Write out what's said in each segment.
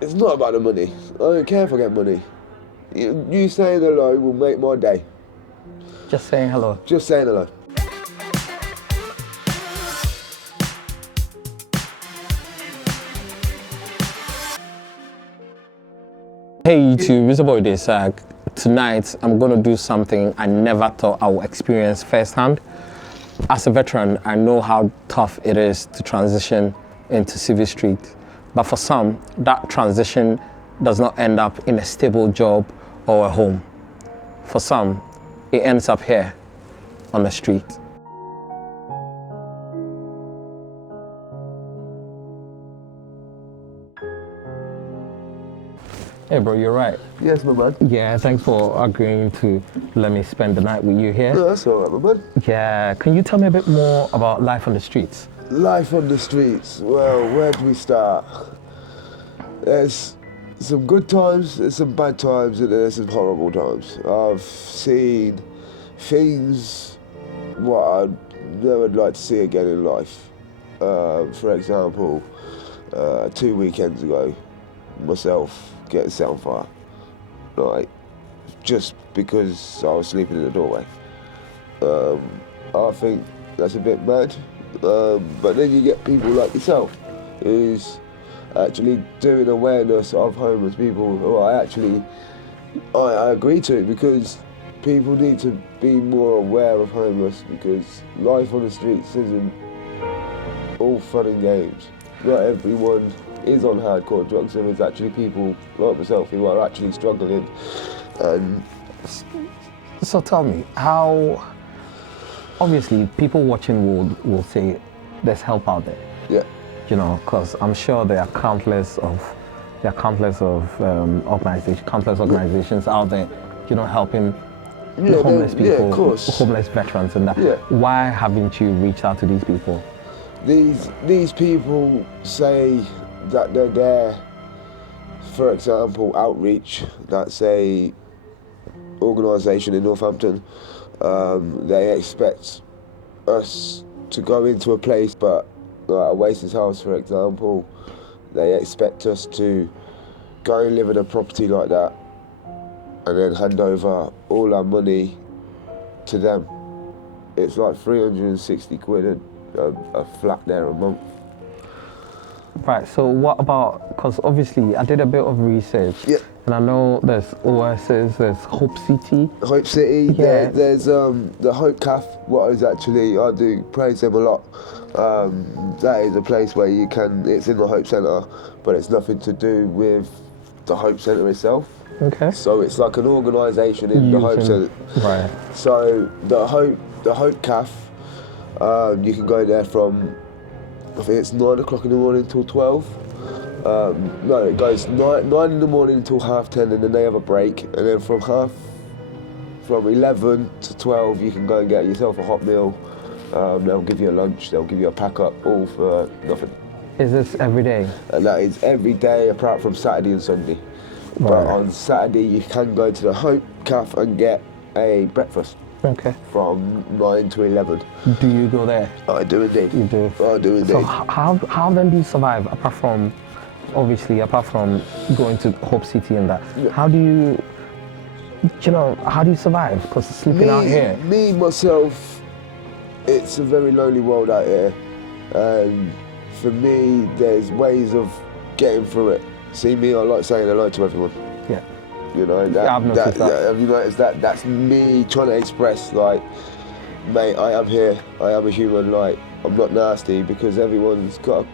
It's not about the money. I don't care if I get money. You saying hello will make my day. Just saying hello. Just saying hello. Hey YouTube, it's your boy Daysack. Tonight I'm gonna do something I never thought I would experience firsthand. As a veteran, I know how tough it is to transition into civil street. But for some, that transition does not end up in a stable job or a home. For some, it ends up here on the street. Hey bro, you're right. Yes, my man. Yeah, thanks for agreeing to let me spend the night with you here. No, that's all right, my man. Yeah, can you tell me a bit more about life on the streets? Life on the streets. Well, where do we start? There's some good times, there's some bad times, and there's some horrible times. I've seen things what I'd never like to see again in life. For example, 2 weekends ago, myself getting set on fire, like just because I was sleeping in the doorway. I think that's a bit mad, but then you get people like yourself who's actually doing awareness of homeless people. Who I agree to, because people need to be more aware of homeless, because life on the streets isn't all fun and games. Not everyone is on hardcore drugs, and there's actually people like myself who are actually struggling. And So tell me, how, obviously people watching will say there's help out there. yeah, You know, because I'm sure there are countless organizations out there, you know, helping the homeless people, of course. homeless veterans and that. Yeah. Why haven't you reached out to these people? These people say that they're there. For example, Outreach, that's a organisation in Northampton. They expect us to go into a place, but like a Waster's house, for example, they expect us to go and live in a property like that and then hand over all our money to them. It's like 360 quid a flat there a month. Right, so what about, because obviously I did a bit of research, Yeah. and I know there's Oasis, there's Hope City. Hope City, Yeah. there's the Hope Cafe, what is actually, I do praise them a lot. That is a place where you can, it's in the Hope Centre, but it's nothing to do with the Hope Centre itself. Okay. So it's like an organisation in the Hope Centre. Right. So the Hope Cafe, you can go there from, I think it's 9 o'clock in the morning till 12. No, it goes 9 in the morning till 10:30, and then they have a break, and then from 11 to 12 you can go and get yourself a hot meal. They'll give you a lunch, they'll give you a pack up, all for nothing. Is this every day? And that is every day apart from Saturday and Sunday. Right. But on Saturday you can go to the Hope Cafe and get a breakfast. Okay. From 9 to 11. Do you go there? I do indeed. You do? I do indeed. So how then do you survive, apart from going to Hope City and that? Yeah. How do you survive? Because sleeping out here. Me, myself, it's a very lonely world out here. And for me, there's ways of getting through it. See me, I like saying hello to everyone. Yeah. You know, I've noticed that. have you noticed that? That's me trying to express, like, mate, I am here, I am a human, like, I'm not nasty, because everyone's got to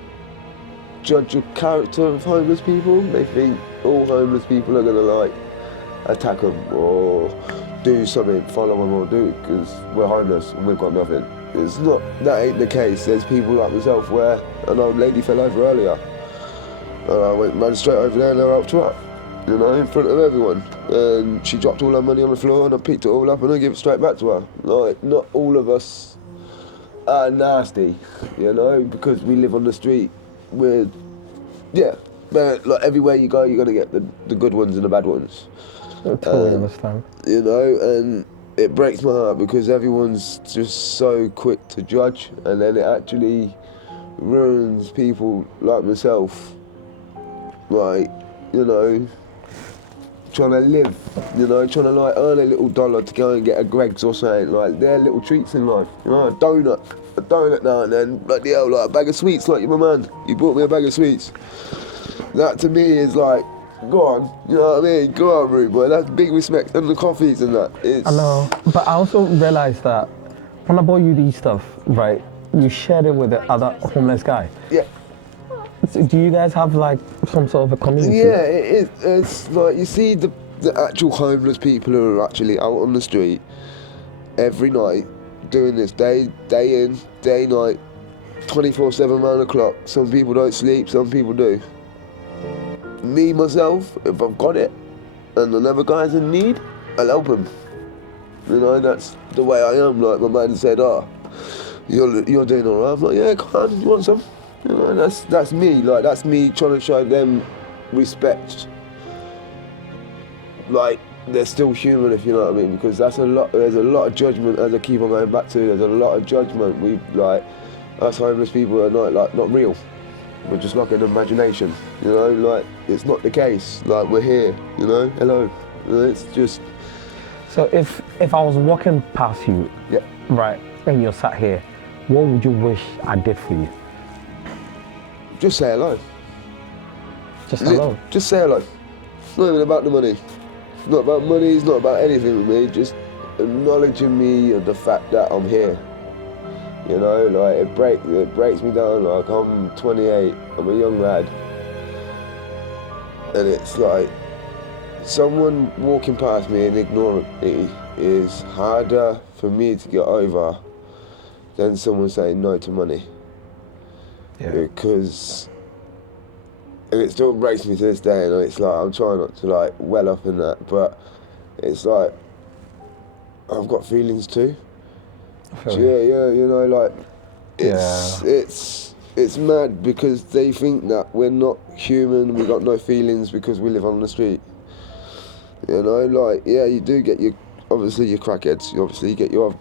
judge the character of homeless people. They think all homeless people are going to, like, attack them or do something, follow them or do it because we're homeless and we've got nothing. It's not, that ain't the case. There's people like myself where an old lady fell over earlier and I ran straight over there and I helped her up, you know, in front of everyone. And she dropped all her money on the floor and I picked it all up and I gave it straight back to her. Like, not all of us are nasty, you know, because we live on the street with, yeah, but like everywhere you go, you're going to get the good ones and the bad ones. I totally understand. You know, and it breaks my heart because everyone's just so quick to judge, and then it actually ruins people like myself. Like, you know, trying to live, you know, trying to like earn a little dollar to go and get a Greggs or something, like they're little treats in life, you know, a donut now and then, bloody hell, like a bag of sweets, like you're my man, you bought me a bag of sweets. That to me is like, go on, you know what I mean, go on rude boy, that's big respect, and the coffees and that, it's... I know, but I also realized that when I bought you these stuff, right, you shared it with the other homeless guy. Yeah. So do you guys have like some sort of a community? Yeah, it's like, you see the actual homeless people who are actually out on the street every night doing this day in, day night, 24/7 round the clock. Some people don't sleep, some people do. Me, myself, if I've got it and another guy's in need, I'll help him. You know, that's the way I am. Like my man said, you're doing all right. I'm like, yeah, come on, you want some? You know, that's me. Like that's me trying to show them respect. Like they're still human, if you know what I mean. Because there's a lot of judgment, as I keep on going back to. There's a lot of judgment. We like us homeless people are not real. We're just like an imagination. You know, like it's not the case. Like we're here. You know, hello. You know, it's just. So if I was walking past you, yeah, right, and you're sat here, what would you wish I did for you? Just say hello. Just hello? Just say hello. It's not even about the money. It's not about money, it's not about anything with me. Just acknowledging me of the fact that I'm here. You know, like it breaks me down. Like I'm 28, I'm a young lad. And it's like, someone walking past me and ignoring me is harder for me to get over than someone saying no to money. Yeah. Because, and it still breaks me to this day, and it's like, I'm trying not to like well up in that, but it's like, I've got feelings too. Yeah, you know, like, it's mad because they think that we're not human, we've got no feelings because we live on the street. You know, like, yeah, you do get obviously your crackheads, obviously you get your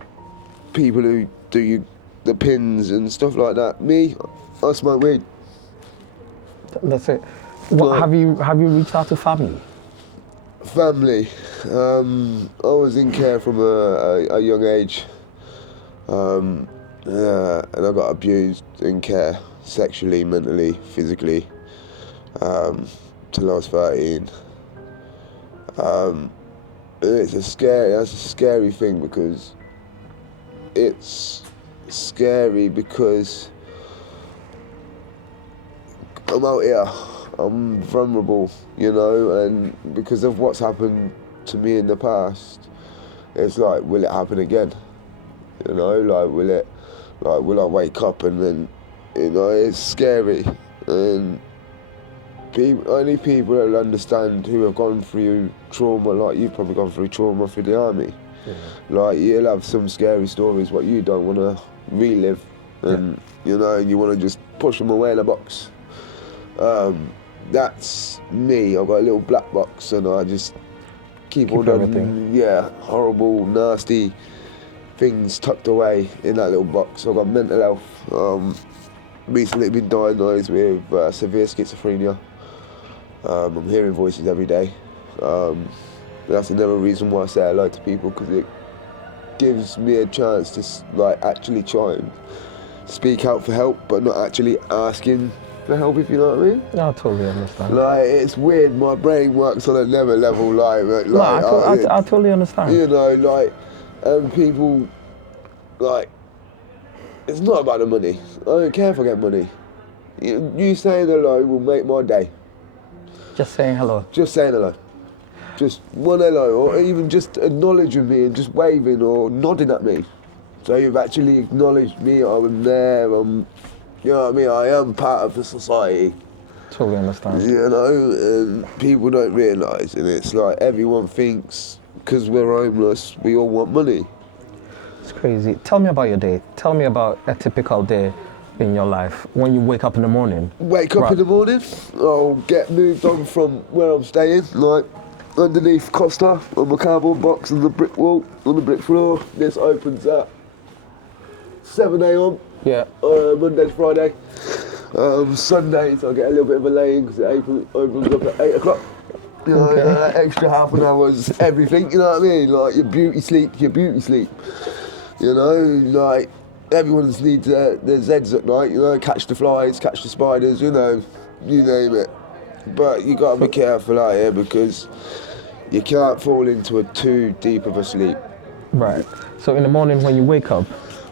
people who do the pins and stuff like that. Me, I smoke weed. That's it. What, have you reached out to family? Family, I was in care from a young age, and I got abused in care, sexually, mentally, physically, till I was 13. That's a scary thing because it's scary because I'm out here, I'm vulnerable, you know, and because of what's happened to me in the past, it's like, will it happen again? You know, like, will I wake up and then, you know, it's scary. And only people that will understand who have gone through trauma, like you've probably gone through trauma through the army. Yeah. Like, you'll have some scary stories what you don't want to relive, and you know, you want to just push them away in a box. That's me. I've got a little black box, and I just keep all the horrible, nasty things tucked away in that little box. I've got mental health. Recently been diagnosed with severe schizophrenia. I'm hearing voices every day. That's another reason why I say hello to people, because it gives me a chance to like actually try and speak out for help, but not actually asking for help, if you know what I mean. No, I totally understand. Like, it's weird, my brain works on another level, I totally understand. You know, like, and people, like, it's not about the money. I don't care if I get money. You saying hello will make my day. Just saying hello. Just saying hello. Just one hello, or even just acknowledging me and just waving or nodding at me. So you've actually acknowledged me, I'm there, you know what I mean, I am part of the society. Totally understand. You know, and people don't realise, and it's like everyone thinks because we're homeless, we all want money. It's crazy. Tell me about your day. Tell me about a typical day in your life when you wake up in the morning. Wake up in the morning, I'll get moved on from where I'm staying, like underneath Costa on my cardboard box on the brick wall, on the brick floor. This opens at 7 a.m. Yeah. Monday to Friday. Sundays I get a little bit of a lay-in because it opens up at 8 o'clock. You know, Okay. that extra half an hour's everything, you know what I mean? Like your beauty sleep. You know, like everyone's needs their Zeds at night, you know, catch the flies, catch the spiders, you know, you name it. But you gotta be careful out here because you can't fall into a too deep of a sleep. Right. So in the morning when you wake up,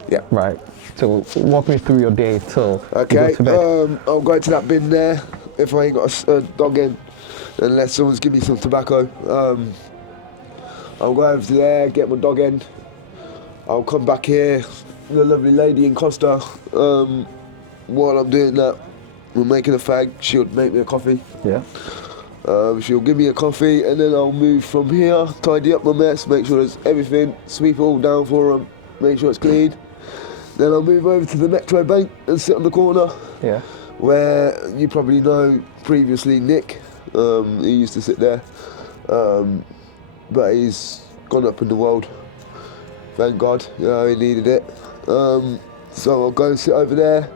Yeah. right. So walk me through your day till Okay, you go to bed. I'll go to that bin there if I ain't got a dog in, unless someone's give me some tobacco. I'll go over to there, get my dog in. I'll come back here, the lovely lady in Costa. While I'm doing that, we're making a fag. She'll make me a coffee. Yeah. She'll give me a coffee, and then I'll move from here, tidy up my mess, make sure there's everything, sweep it all down for them, make sure it's clean. Then I'll move over to the Metro Bank and sit on the corner. Yeah. Where you probably know previously Nick, he used to sit there, but he's gone up in the world. Thank God, you know, he needed it. So I'll go and sit over there,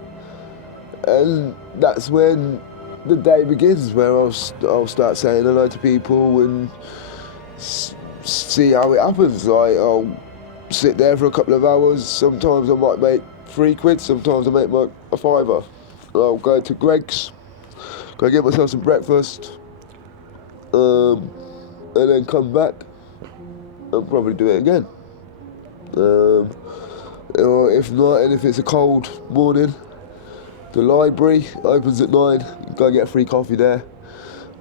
and that's when the day begins, where I'll start saying hello to people and see how it happens. Like I'll sit there for a couple of hours. Sometimes I might make £3, sometimes I make a £5. I'll go to Greg's, go get myself some breakfast, and then come back and probably do it again. Or if not, and if it's a cold morning, the library opens at 9, go get a free coffee there.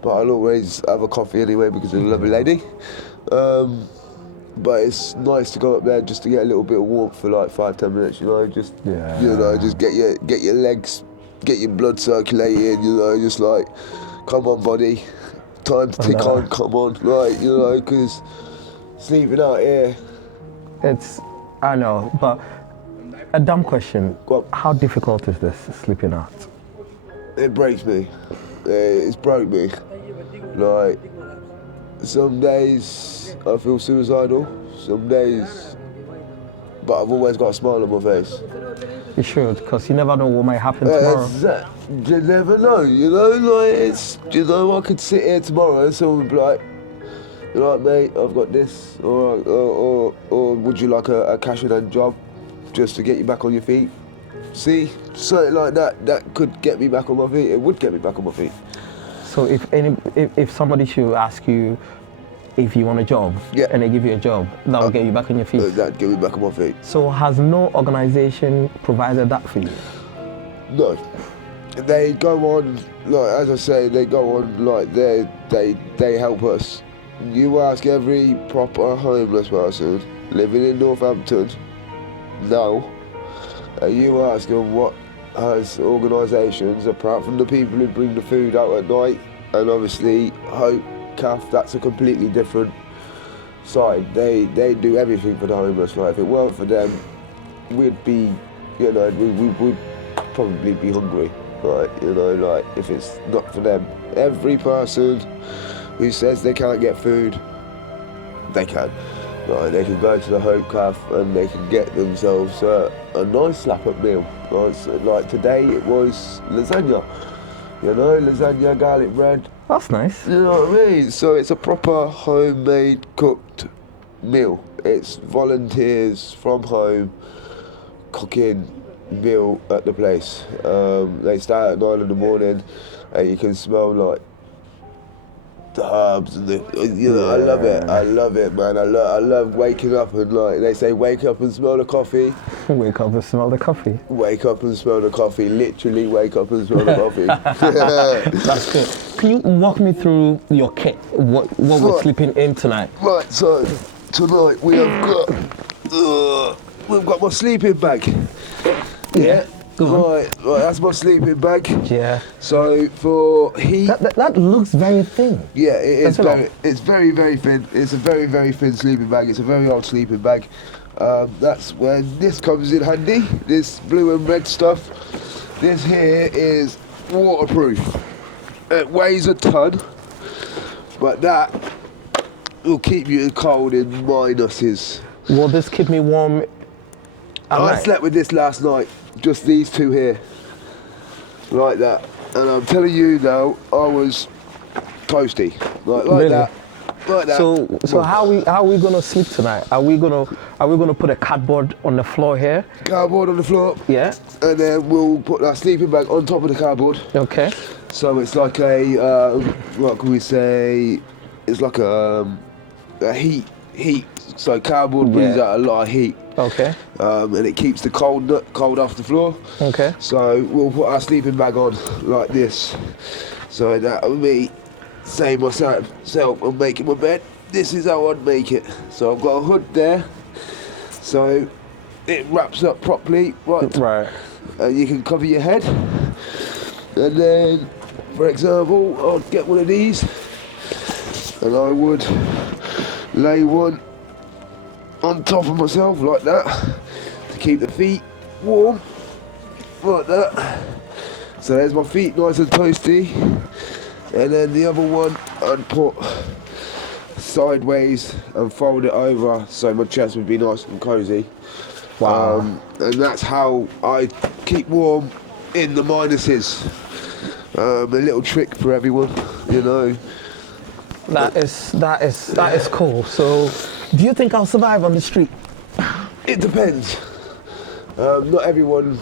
But I'll always have a coffee anyway because of the lovely lady. But it's nice to go up there just to get a little bit of warmth for like 5-10 minutes, you know, just you know, just get your legs, get your blood circulating, you know, just like, come on body, time to tick on, come on, like, you know, because sleeping out here. I know, but a dumb question. Go on. How difficult is this, sleeping out? It breaks me. It's broke me. Like, some days I feel suicidal, some days, but I've always got a smile on my face. You should, because you never know what might happen tomorrow. You never know, you know, like, it's, you know, I could sit here tomorrow and someone would be like, you know what, mate, I've got this, or would you like a cash in hand job just to get you back on your feet? See, something like that could get me back on my feet. It would get me back on my feet. So if somebody should ask you if you want a job, yeah, and they give you a job, that'll get you back on your feet? That'd get me back on my feet. So has no organisation provided that for you? No. They go on, like, as I say, they go on, like, they help us. You ask every proper homeless person living in Northampton now, you ask them what has organisations, apart from the people who bring the food out at night, and obviously Hope, CAF, that's a completely different side. They do everything for the homeless. Like, if it weren't for them, we'd be, you know, we would probably be hungry. Like, you know, like, if it's not for them. Every person who says they can't get food, they can. Like, they can go to the Hope Cafe and they can get themselves a nice slap-up meal. Like today it was lasagna. You know, lasagna, garlic bread. That's nice. You know what I mean? So it's a proper homemade cooked meal. It's volunteers from home cooking meal at the place. They start at 9 in the morning and you can smell like the herbs and you know, I love it, man. I love waking up and, like they say, wake up and smell the coffee. Wake up and smell the coffee. Wake up and smell the coffee. Literally wake up and smell the coffee. That's good. Can you walk me through your kit? What we're sleeping in tonight? Right, so tonight we have got we've got my sleeping bag. Yeah. Right, that's my sleeping bag. Yeah. So for heat, that looks very thin. Yeah, it is. It's very, very thin. It's a very, very thin sleeping bag. It's a very old sleeping bag. That's when this comes in handy. This blue and red stuff. This here is waterproof. It weighs a ton, but that will keep you cold in minuses. Will this keep me warm? I slept with this last night. Just these two here. like that. And I'm telling you now, I was toasty, like Really? that, like that. So how are we gonna sleep tonight? Are we gonna put a cardboard on the floor here? Cardboard on the floor. Yeah. And then we'll put that sleeping bag on top of the cardboard. Okay. So it's like a, what can we say? It's like a heat. So cardboard brings out a lot of heat. Okay. And it keeps the cold off the floor. Okay. So we'll put our sleeping bag on like this. So that will be saying myself, I'm making my bed. This is how I'd make it. So I've got a hood there. So it wraps up properly, right? Right. And you can cover your head. And then, for example, I'd get one of these, and I would lay one on top of myself like that to keep the feet warm, like that. So there's my feet nice and toasty, and then the other one I'd put sideways and fold it over so my chest would be nice and cozy. Wow. And that's how I keep warm in the minuses. A little trick for everyone, you know. That is cool. So, do you think I'll survive on the street? It depends. Not everyone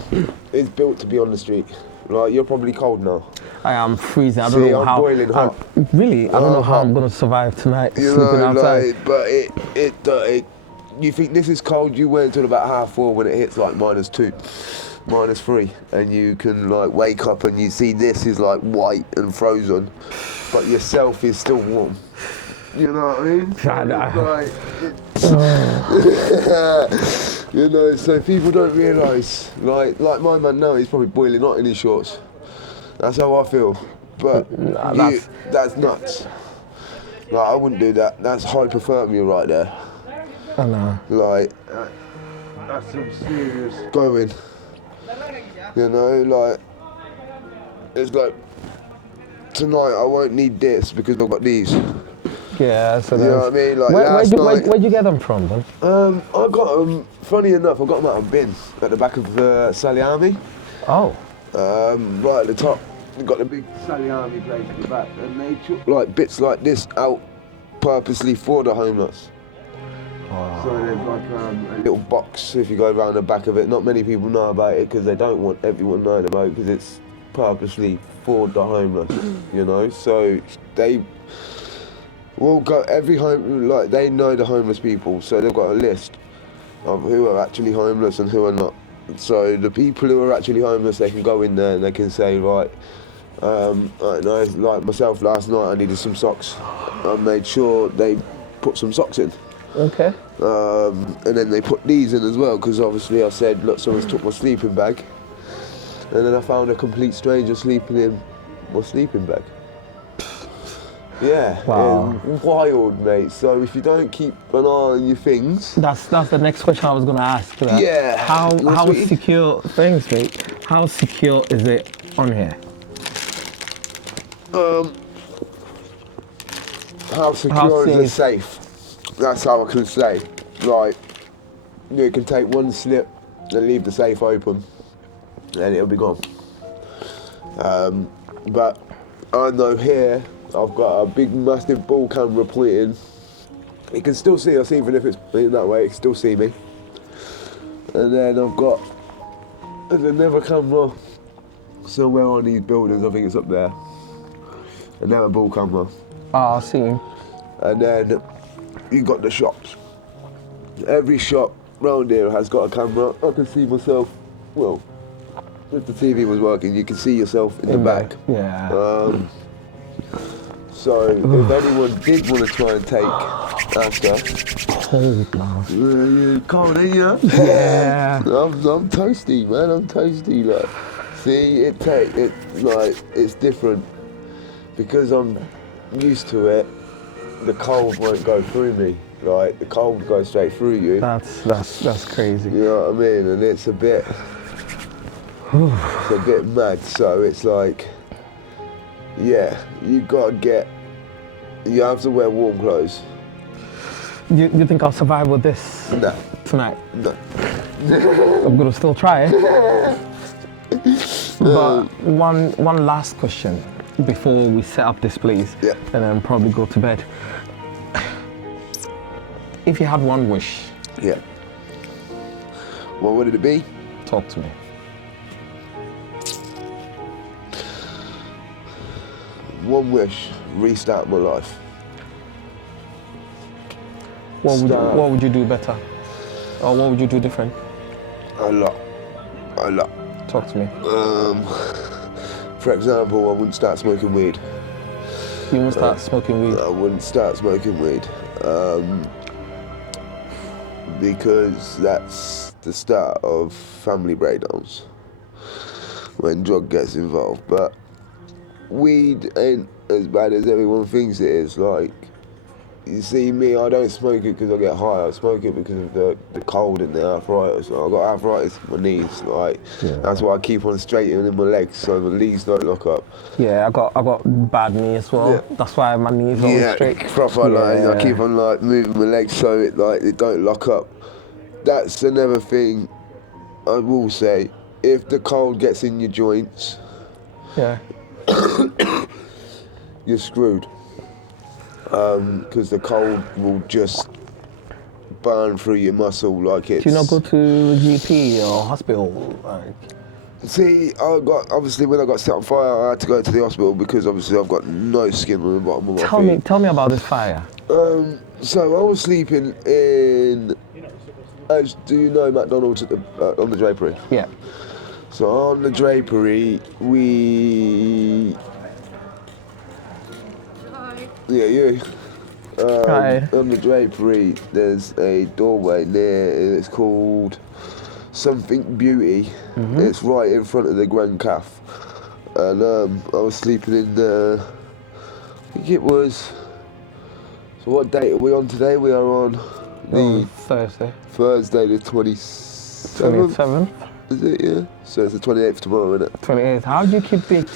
is built to be on the street. Like, you're probably cold now. I am freezing. I don't See, know I'm how. boiling hot. Really? I don't know how I'm gonna survive tonight You sleeping know, outside. like, but it you think this is cold, you wait until about 4:30 when it hits like -2, -3, and you can like wake up and you see this is like white and frozen, but yourself is still warm. You know what I mean? I know. You know, so people don't realise, like my man now, he's probably boiling hot in his shorts. That's how I feel. But that's nuts. Like, I wouldn't do that. That's hypothermia right there. I know. Like, that's some serious going. You know, like, it's like, tonight I won't need this because I've got these. Yeah, so You know what I mean? Like, where'd you get them from, then? I got them, funny enough, I got them out of bins at the back of Sally Army. Oh. Right at the top, you've got the big Sally Army place at the back, and they took like bits like this out purposely for the homeless. Wow. So there's like a little box if you go around the back of it. Not many people know about it because they don't want everyone knowing about it because it's purposely for the homeless, you know. So they will go every home, like they know the homeless people, so they've got a list of who are actually homeless and who are not. So the people who are actually homeless, they can go in there and they can say, right, I know, like myself last night, I needed some socks. I made sure they put some socks in. Okay. And then they put these in as well, because obviously I said, look, someone's took my sleeping bag. And then I found a complete stranger sleeping in my sleeping bag. Yeah, Wow. Wild, mate. So if you don't keep an eye on your things... That's the next question I was gonna ask. That. Yeah. How secure, thanks mate, how secure is it on here? How secure is it safe? That's how I can say. Like, you can take one slip and leave the safe open and it'll be gone. But I know here I've got a big massive ball camera pointing. It can still see us even if it's in that way, it can still see me. And then I've got another camera somewhere on these buildings, I think it's up there. Another ball camera. Ah, I see. And then you've got the shops. Every shop round here has got a camera. I can see myself, well, if the TV was working, you can see yourself in the back. Yeah. So if anyone did want to try and take Asda, Cold now. cold, ain't you? Yeah. I'm toasty, man. I'm toasty. Like, see, it's different because I'm used to it. The cold won't go through me. Like, the cold goes straight through you. That's crazy. You know what I mean? And it's a bit mad. So it's like, yeah, you have to wear warm clothes. You think I'll survive with this tonight? No. I'm gonna still try it. But one last question before we set up this place, Yeah. and then probably go to bed. If you had one wish, Yeah. What would it be? talk to me. One wish, restart my life. What would you do better? Or what would you do different? A lot. Talk to me. For example, I wouldn't start smoking weed. You won't start smoking weed? I wouldn't start smoking weed. Because that's the start of family breakdowns when drug gets involved. But weed ain't as bad as everyone thinks it is. Like, you see me, I don't smoke it because I get high. I smoke it because of the cold and the arthritis. I've got arthritis in my knees. Like, that's why I keep on straightening my legs so my knees don't lock up. Yeah, I got bad knee as well. Yeah. That's why my knees are always straight. Proper. Like, I keep on like moving my legs so it don't lock up. That's another thing I will say. If the cold gets in your joints, Yeah. you're screwed. Because the cold will just burn through your muscle like it's... Do you not go to GP or hospital? Like, See, obviously when I got set on fire, I had to go to the hospital because obviously I've got no skin on the bottom of my feet. Tell me about this fire. So I was sleeping in... do you know McDonald's at on the Drapery? Yeah. So on the Drapery, we... Yeah, you. Hi. On the Drapery, there's a doorway near, it's called Something Beauty. It's right in front of the Grand Caf. And I was sleeping in the, I think it was, so what date are we on today? We are on the Thursday the 27th. 27th? Is it, yeah? So it's the 28th tomorrow, isn't it? 28th. How do you keep it?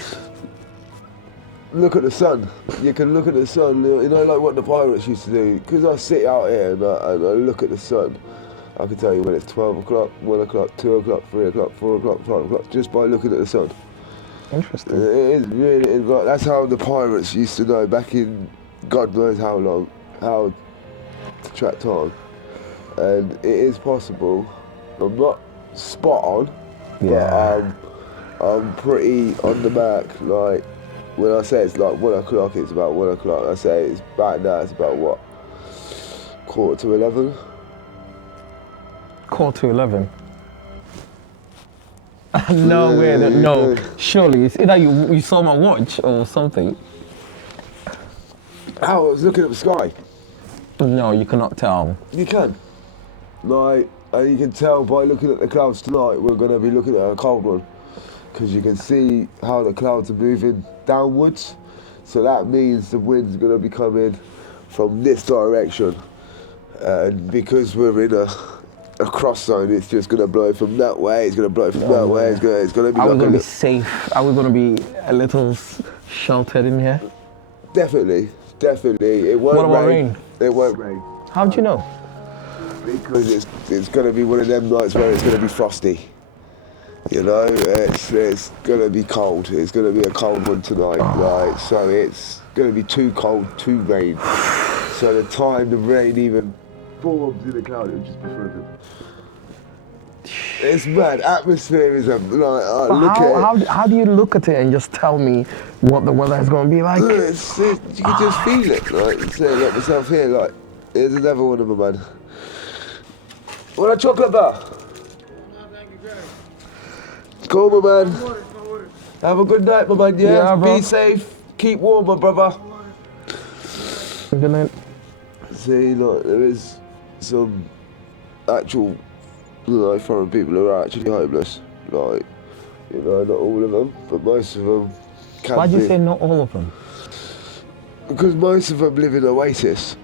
Look at the sun. You can look at the sun, you know, like what the pirates used to do. Because I sit out here and I look at the sun, I can tell you when it's 12 o'clock, 1 o'clock, 2 o'clock, 3 o'clock, 4 o'clock, 5 o'clock, just by looking at the sun. Interesting. It is really, like, that's how the pirates used to know back in God knows how long, how to track time. And it is possible. I'm not spot on, but I'm pretty on the mark. Like, when I say it's like 1 o'clock, it's about 1 o'clock. I say it's about now, it's about what? 11:15? 11:15? No way, no. Surely, it's either you saw my watch or something. I was looking at the sky. No, you cannot tell. You can. Like, and you can tell by looking at the clouds tonight, we're going to be looking at a cold one. Because you can see how the clouds are moving downwards. So that means the wind's going to be coming from this direction. And because we're in a cross zone, it's just going to blow from that way, it's going to blow from that way, it's going to be Are like we going to be safe? Are we going to be a little sheltered in here? Definitely. It won't What about rain? It won't rain. How do you know? Because it's going to be one of them nights where it's going to be frosty. You know, it's going to be cold. It's going to be a cold one tonight. Like, so it's going to be too cold to rain. So the time the rain even forms in the cloud, it'll just be frozen. It's mad. Atmosphere is How do you look at it and just tell me what the weather is going to be like? You can just feel it. Like, let myself here. Like, here's another one of them, man. Want a chocolate bar? Cool, my man. Have a good night, my man. Yeah, be safe. Keep warm, my brother. Good night. See, like, there is some actual, foreign people who are actually homeless. Like, not all of them, but most of them can be. Why do you say not all of them? Because most of them live in Oasis.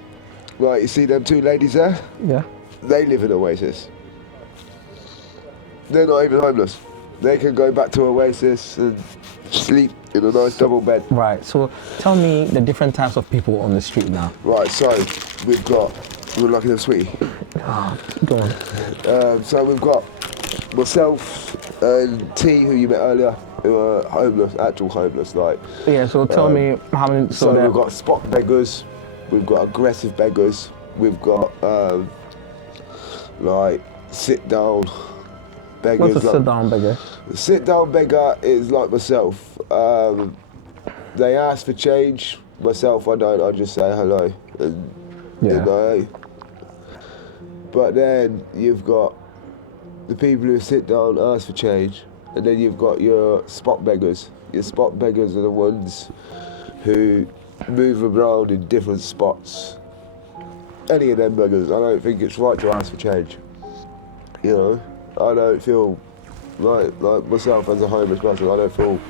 Like, you see them two ladies there? Yeah. They live in Oasis. They're not even homeless. They can go back to Oasis and sleep in a nice double bed. Right, so tell me the different types of people on the street now. Right, so we're lucky and sweetie. Go on. So we've got myself and T, who you met earlier. who are homeless, actual homeless, like. Yeah, so tell me how many. So we've got spot beggars, we've got aggressive beggars, we've got like sit down beggars. What's a sit down beggar? The sit down beggar is like myself. They ask for change. Myself, I don't. I just say hello. And, Yeah. you know. But then you've got the people who sit down, ask for change, and then you've got your spot beggars. Your spot beggars are the ones who move around in different spots. Any of them beggars, I don't think it's right to ask for change. You know, I don't feel like myself as a homeless person, I don't feel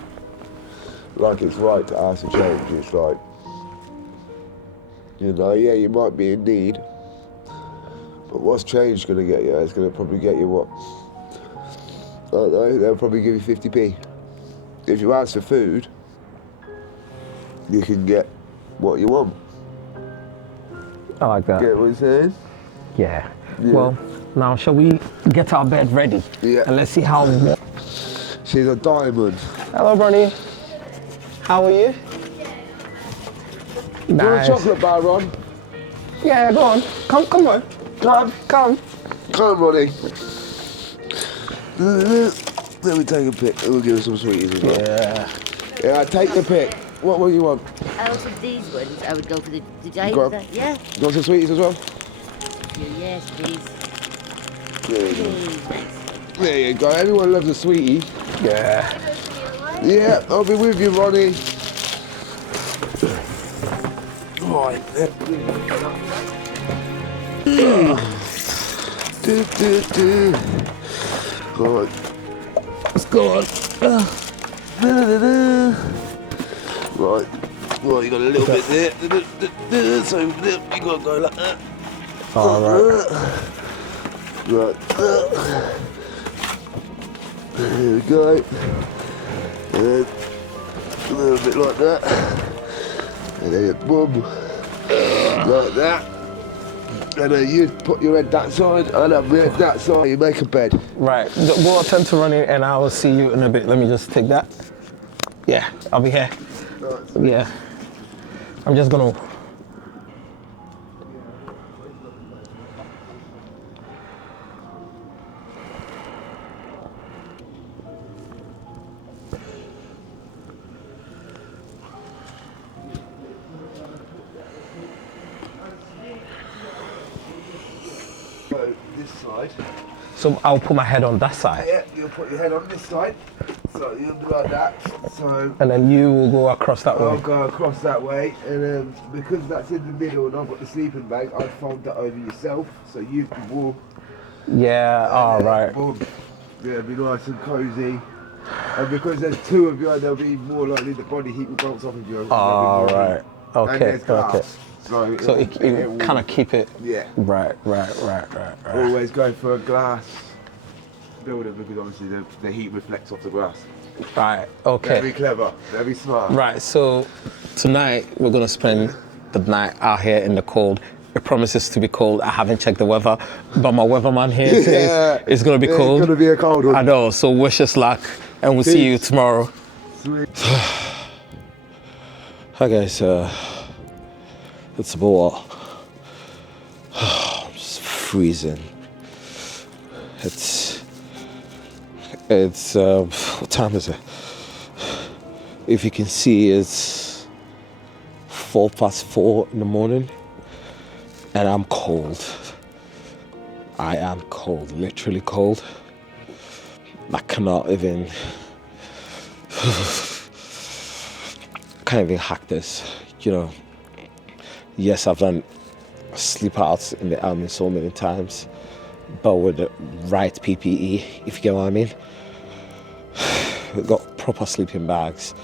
like it's right to ask for change. It's like, you know, yeah, you might be in need, but what's change going to get you? It's going to probably get you what? I don't know, they'll probably give you 50p. If you ask for food, you can get what you want. I like that. Get what I'm saying? Yeah. Well, now shall we get our bed ready? Yeah. And let's see how. She's a diamond. Hello, Bernie. How are you? You want a Nice. chocolate bar, Ron? Yeah, go on. Come on. Come. Come on, Ronnie. Let me take a pic and we'll give her some sweeties as well. Yeah. Yeah, take the pic. What will you want? Out of these ones, I would go for the Go on. yeah. You want some sweeties as well? Yes, please. There you go. Please, thanks. There you go. Everyone loves a sweetie. Yeah. Yeah, I'll be with you, Ronnie. Right. Right. Let's go on. Right. Well, you got a little bit there. So you got to go like that. All right. Right. There we go. And then a little bit like that. And then boom. Like that. And then you put your head that side and I'll be at that side. You make a bed. Right. We'll attempt to run it and I will see you in a bit. Let me just take that. Yeah, I'll be here. Yeah. I'm just gonna. So this side. So I'll put my head on that side. Yeah, you'll put your head on this side. So you'll do like that. So And then you will go across that I'll way. go across that way, and because that's in the middle and I've got the sleeping bag, I'd fold that over yourself so you can walk. Yeah, all right. Boom. Yeah, it'll be nice and cosy. And because there's two of you, there'll be more likely the body heat will bounce off of you. All right. And Okay, there's glass. okay. So it will- kind of keep it. Yeah. Right. Always go for a glass builder because obviously the heat reflects off the glass. Right, okay. Very clever, very smart. Right, so tonight we're gonna spend the night out here in the cold. It promises to be cold. I haven't checked the weather, but my weatherman here says it's gonna be cold. It's gonna be a cold one. I know, so wish us luck and we'll see you Peace. tomorrow. Sweet. Hi guys, it's about I'm just freezing. It's what time is it? If you can see, it's 4:04 in the morning and I'm cold. I am cold, literally cold. I cannot even can't even hack this, you know. Yes, I've done sleep outs in the army so many times, but with the right PPE, if you get what I mean. We've got proper sleeping bags,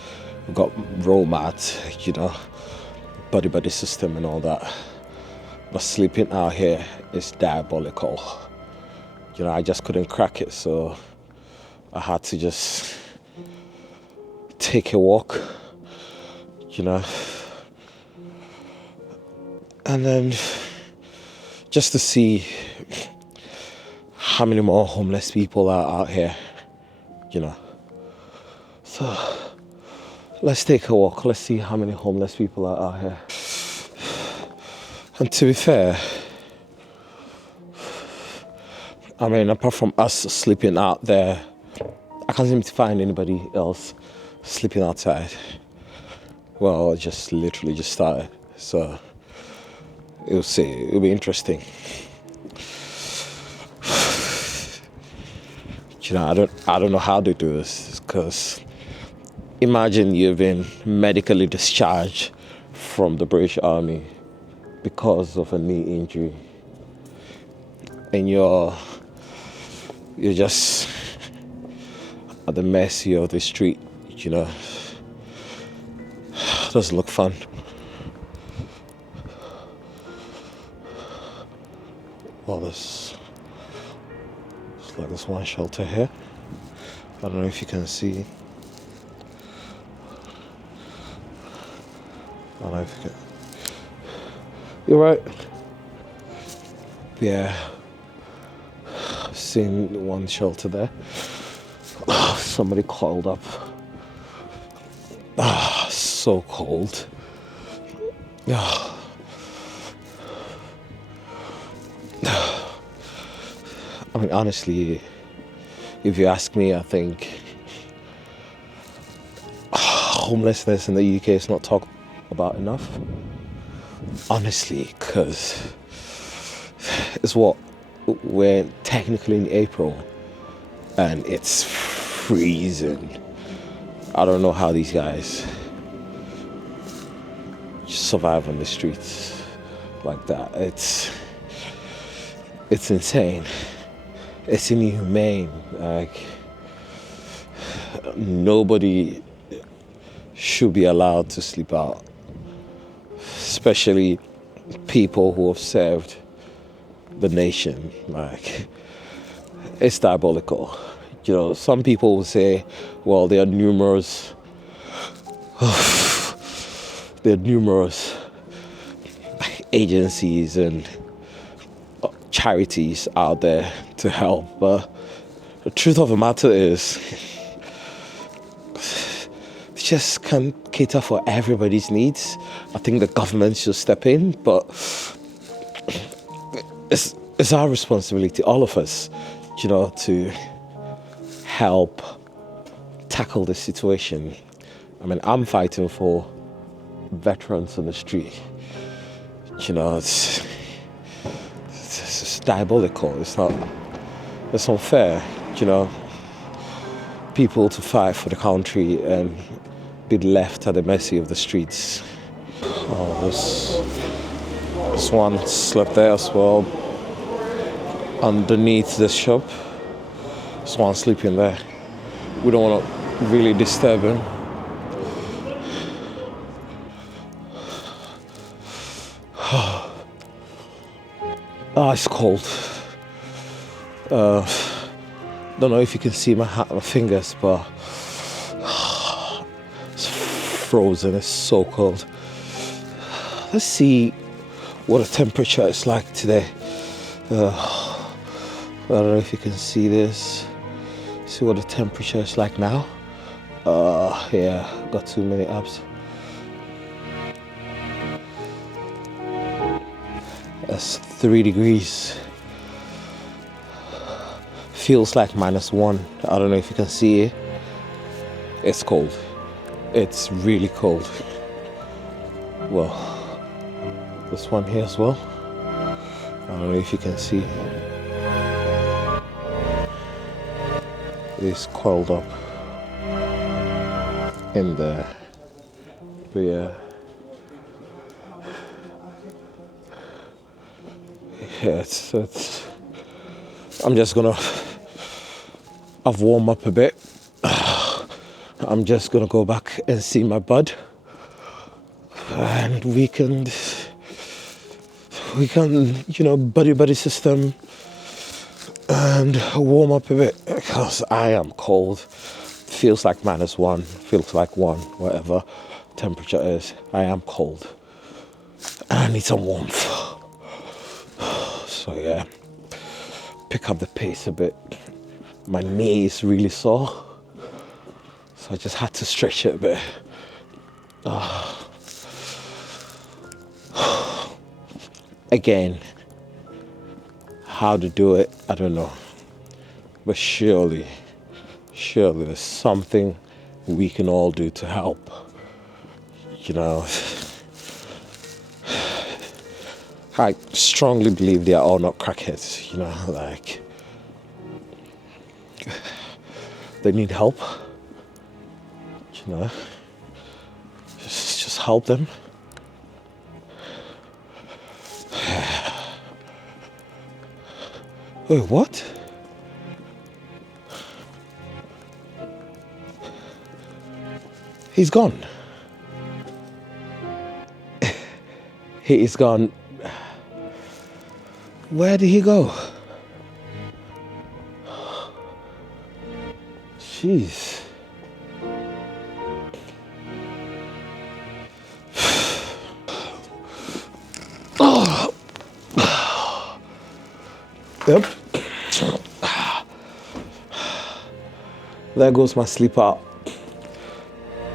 we've got roll mats, you know, body system and all that. But sleeping out here is diabolical. You know, I just couldn't crack it, so I had to just take a walk, you know, and then just to see how many more homeless people are out here, you know. So let's take a walk. Let's see how many homeless people are out here. And to be fair, I mean, apart from us sleeping out there, I can't seem to find anybody else sleeping outside. Well, just literally just started, so it'll be interesting. You know, I don't know how they do this, because imagine you've been medically discharged from the British Army because of a knee injury, and you're just at the mercy of the street. You know, doesn't look fun. Well, there's like this one shelter here. I don't know if you can see. I don't know if you can. You're right. Yeah. I've seen one shelter there. Somebody coiled up. So cold. I mean, honestly, if you ask me, I think homelessness in the UK is not talked about enough. Honestly, because we're technically in April and it's freezing. I don't know how these guys survive on the streets like that. It's insane. It's inhumane. Like, nobody should be allowed to sleep out, especially people who have served the nation. Like, it's diabolical. You know, some people will say, well, there are numerous agencies and charities out there to help, but the truth of the matter is they just can't cater for everybody's needs. I think the government should step in, but it's our responsibility, all of us, you know, to help tackle this situation. I mean, I'm fighting for veterans on the street. You know, it's diabolical. It's unfair, you know, people to fight for the country and be left at the mercy of the streets. Oh, this one slept there as well, underneath this shop. This one sleeping there. We don't want to really disturb him. Oh, it's cold. Don't know if you can see my fingers, but it's frozen. It's so cold. Let's see what the temperature is like today. I don't know if you can see this. See what the temperature is like now. Yeah, got too many apps. That's 3 degrees. Feels like -1. I don't know if you can see it. It's cold. It's really cold. Well, this one here as well. I don't know if you can see. It's coiled up in there. But yeah. Yeah, it's I'm just gonna, I've warmed up a bit. I'm just gonna go back and see my bud, and we can, you know, buddy system and warm up a bit, because I am cold. Feels like -1, feels like 1, whatever temperature is. I am cold and I need some warmth. So yeah, pick up the pace a bit. My knee is really sore, so So I just had to stretch it a bit. Again, how to do it, I don't know. But surely there's something we can all do to help. You know, I strongly believe they are all not crackheads, you know, like, they need help, you know, just help them. Wait, what? He's gone. He is gone. Where did he go? Jeez. Yep. There goes my sleeper.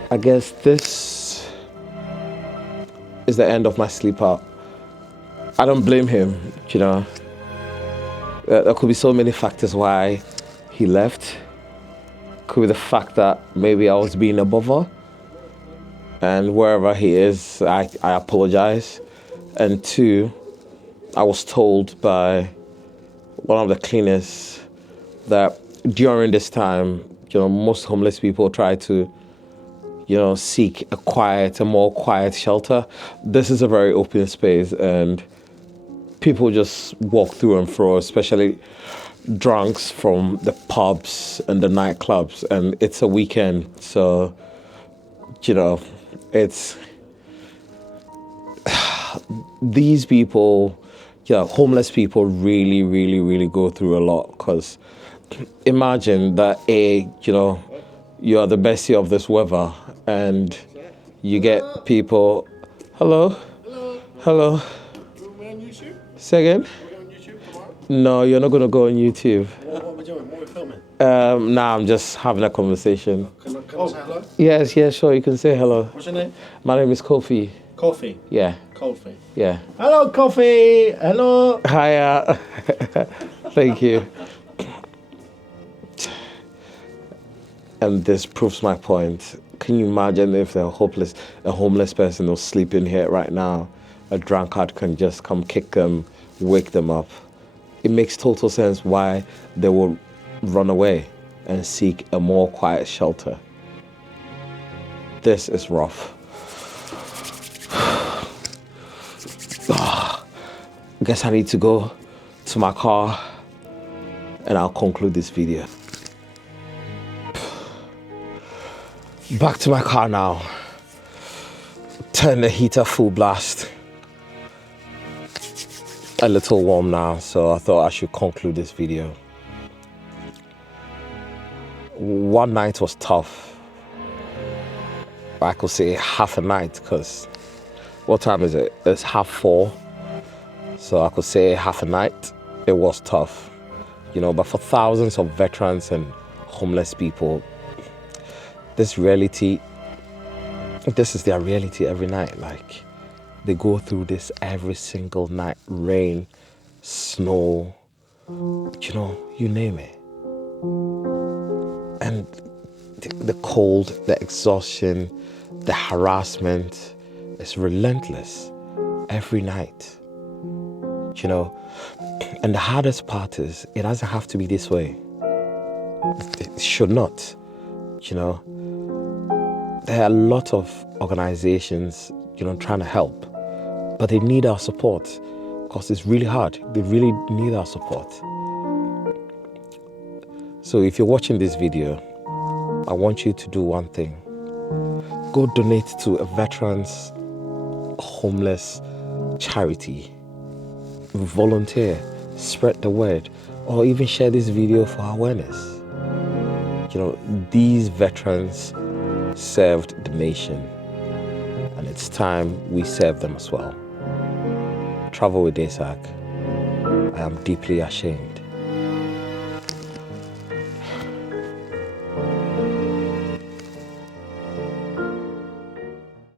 I guess this is the end of my sleeper. I don't blame him, you know. There could be so many factors why he left. Could be the fact that maybe I was being a bother. And wherever he is, I apologize. And two, I was told by one of the cleaners that during this time, you know, most homeless people try to, you know, seek a more quiet shelter. This is a very open space and people just walk through and fro, especially drunks from the pubs and the nightclubs, and it's a weekend, so, you know, it's these people, homeless people really go through a lot, because imagine that you're at the mercy of this weather and you get people, hello. We're on YouTube? Say again? We're on YouTube tomorrow? No, you're not going to go on YouTube. What are we doing? What are we filming? Nah, I'm just having a conversation. Can I say hello? Yes, sure, you can say hello. What's your name? My name is Kofi. Coffee. Yeah, Coffee. yeah. Hello, Coffee. Hello. Hi, thank you. And this proves my point. Can you imagine if a homeless person was sleeping here right now? A drunkard can just come kick them, wake them up. It makes total sense why they will run away and seek a more quiet shelter. This is rough. Guess I need to go to my car and I'll conclude this video. Back to my car now. Turn the heater full blast. A little warm now, so I thought I should conclude this video. One night was tough. I could say half a night, because what time is it? It's 4:30. So I could say half a night. It was tough, but for thousands of veterans and homeless people, this is their reality every night. Like, they go through this every single night. Rain, snow, you name it. And the cold, the exhaustion, the harassment is relentless every night. And the hardest part is, it doesn't have to be this way. It should not. There are a lot of organizations, trying to help, but they need our support, because it's really hard. They really need our support. So if you're watching this video, I want you to do one thing. Go donate to a veterans homeless charity. Volunteer, spread the word, or even share this video for awareness. These veterans served the nation, and it's time we serve them as well. Travel with Daysack. I am deeply ashamed.